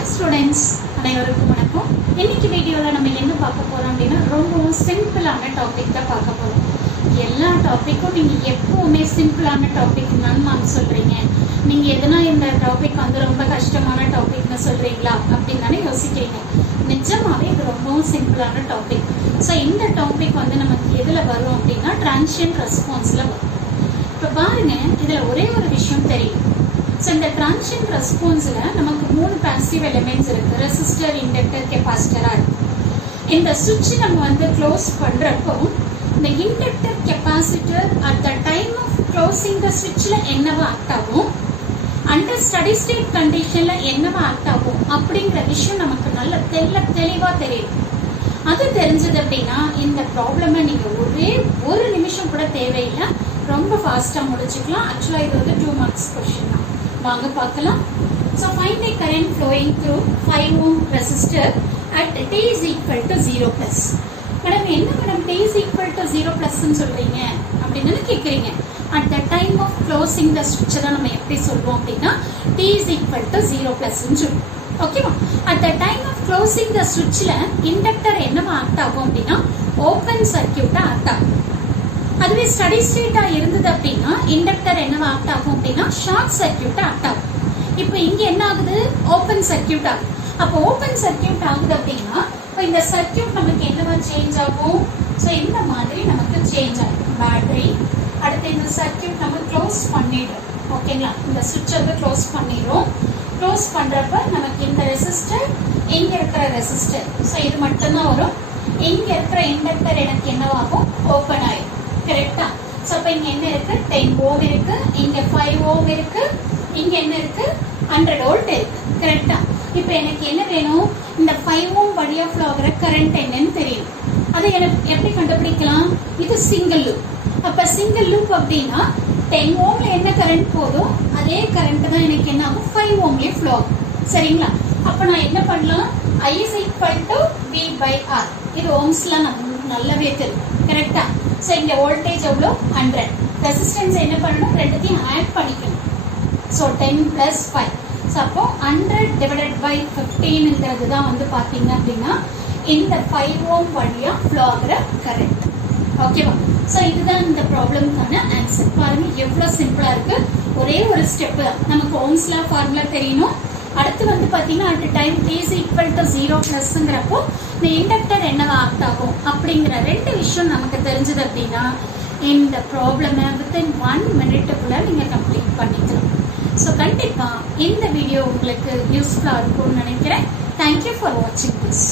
Hi students, அனைவருக்கும் வணக்கம். இன்னைக்கு வீடியோல நம்ம என்ன பார்க்க போறோம் அப்படினா ரொம்ப சிம்பிளான டாபிக் தான் பார்க்க போறோம். எல்லா டாபிக்கும் நீங்க எப்பவுமே சிம்பிளான டாபிக் தான் நான் சொல்றீங்க. நீங்க எதனா இந்த டாபிக் வந்து ரொம்ப கஷ்டமான டாபிக்னு சொல்றீங்களா அப்படினு தானே யோசிக்கிறீங்க. நிஜமாவே இது ரொம்ப சிம்பிளான டாபிக். சோ இந்த டாபிக் வந்து நமக்கு எதுல வரும் அப்படினா டிரான்சியன்ட் ரெஸ்பான்ஸ்ல வரும். இப்ப பாருங்க, இதுல ஒரே ஒரு விஷயம் தெரியும். So, இந்த transient response நமக்கு 3 passive elements இருக்கு. resistor, inductor, capacitor. இந்த switch நம்ம வந்து close பண்றப்போ இந்த inductor, capacitor at the time of closing the switchல என்னவா ஆக்ட் ஆகும், under steady state conditionல என்னவா ஆக்ட் ஆகும் அப்படிங்கிற விஷயம் நமக்கு நல்ல தெளிவா தெரியும். அது தெரிஞ்சது அப்படின்னா இந்த ப்ராப்ளமை நீங்க ஒரு நிமிஷம் கூட தேவையில்லை, ரொம்ப ஃபாஸ்டா முடிச்சுக்கலாம். ஆக்சுவலா இது வந்து 2 marks கொஸ்டின் தான். வாங்க பார்க்கலாம். So find the current flowing through 5 ohm resistor at t is equal to 0 plus. Madam என்ன madam t is equal to 0 plus ன்னு சொல்றீங்க அப்படின்னு கேக்குறீங்க. At the time of closing the switch தான் நம்ம எப்படி சொல்றோம் அப்படின்னா t is equal to 0 plus ன்னு சொல்றோம். ஓகேவா? At the time of closing the switchல inductor என்னவா ஆக்ட் ஆகும் அப்படின்னா ஓபன் சர்க்யூட்டா ஆக்ட் ஆகும். அதுவே ஸ்டடி ஸ்டேட்டா இருந்தது அப்படின்னா இண்டக்டர் என்னவா ஆக்ட் ஆகும் அப்படின்னா ஷார்ட் சர்க்யூட்டா ஆக்ட் ஆகும். இப்போ இங்க என்ன ஆகுது, ஓபன் சர்க்யூட் ஆகுது. அப்போ ஓபன் சர்க்யூட் ஆகுது அப்படின்னா இப்போ இந்த சர்க்யூட் நமக்கு என்னவா சேஞ்ச் ஆகும், ஸோ இந்த மாதிரி நமக்கு சேஞ்ச் ஆகும். பேட்டரி அடுத்து இந்த சர்க்யூட் நம்ம க்ளோஸ் பண்ணிடுறோம். ஓகேங்களா, இந்த சுவிட்ச் வந்து க்ளோஸ் பண்ணிடுறோம். க்ளோஸ் பண்றப்ப நமக்கு இந்த ரெசிஸ்டர், இங்க இருக்கிற ரெசிஸ்டர், ஸோ இது மட்டும்தான் வரும். இங்க இருக்கிற இண்டக்டர் எனக்கு என்னவாகும், ஓபன் ஆயிடும். கரெக்டா? சோ அப்ப இங்க என்ன இருக்கு, 10 ஓம் இருக்கு, இங்க 5 ஓம் இருக்கு, இங்க என்ன இருக்கு, 100 வோல்ட் இருக்கு. கரெக்டா? இப்போ எனக்கு என்ன வேணும், இந்த 5 ஓம் வழியா ஃப்ளோ ஆகுற கரண்ட் என்னன்னு தெரியும். அதை எனக்கு எப்படி கண்டுபிடிக்கலாம், இது சிங்கிள் லூப். அப்ப சிங்கிள் லூப் அப்படின்னா 10 ஓம்ல என்ன கரண்ட் போதோ அதே கரண்ட் தான் எனக்கு என்ன ஆகும், 5 ஓம்லயே ஃப்ளோ ஆகும். சரிங்களா? அப்ப நான் என்ன பண்ணலாம், I is equal to V by R. இது ஓம்ஸ்ல நமக்கு நல்லாவே தெரியும். கரெக்டா? சோ இங்க வோல்டேஜ் எவ்வளவு, 100. ரெசிஸ்டன்ஸ் என்ன பண்ணணும், ரெண்டுத்தையும் ஆட் பண்ணிக்கணும். So 10 plus 5. சோ அப்போ 100 divided by 15ங்கிறது தான் வந்து பாத்தீங்க அப்படின்னா இந்த 5 ஓம் வழியா ஃப்ளோ ஆகுற கரண்ட். ஓகேவா? சோ இதுதான் இந்த ப்ராப்ளம்க்கான ஆன்சர். பாருங்க எவ்வளவு சிம்பிளா இருக்கு. ஒரே ஒரு ஸ்டெப் தான். நமக்கு ஓம்ஸ் லா ஃபார்முலா தெரியணும். அடுத்து வந்து பாத்தீங்கன்னா at time t is equal to 0 plusங்கிறப்போ இந்த இண்டக்டர் என்னவா ஆக்ட் ஆகும் அப்படிங்கிற ரெண்டு விஷயம் நமக்கு தெரிஞ்சது அப்படின்னா இந்த ப்ராப்ளமை வித்தின் 1 மினிட்டுக்குள்ள நீங்க கம்ப்ளீட் பண்ணிக்கலாம். ஸோ கண்டிப்பா இந்த வீடியோ உங்களுக்கு யூஸ்ஃபுல்லா இருக்கும்னு நினைக்கிறேன். தேங்க்யூ ஃபார் வாட்சிங் திஸ்.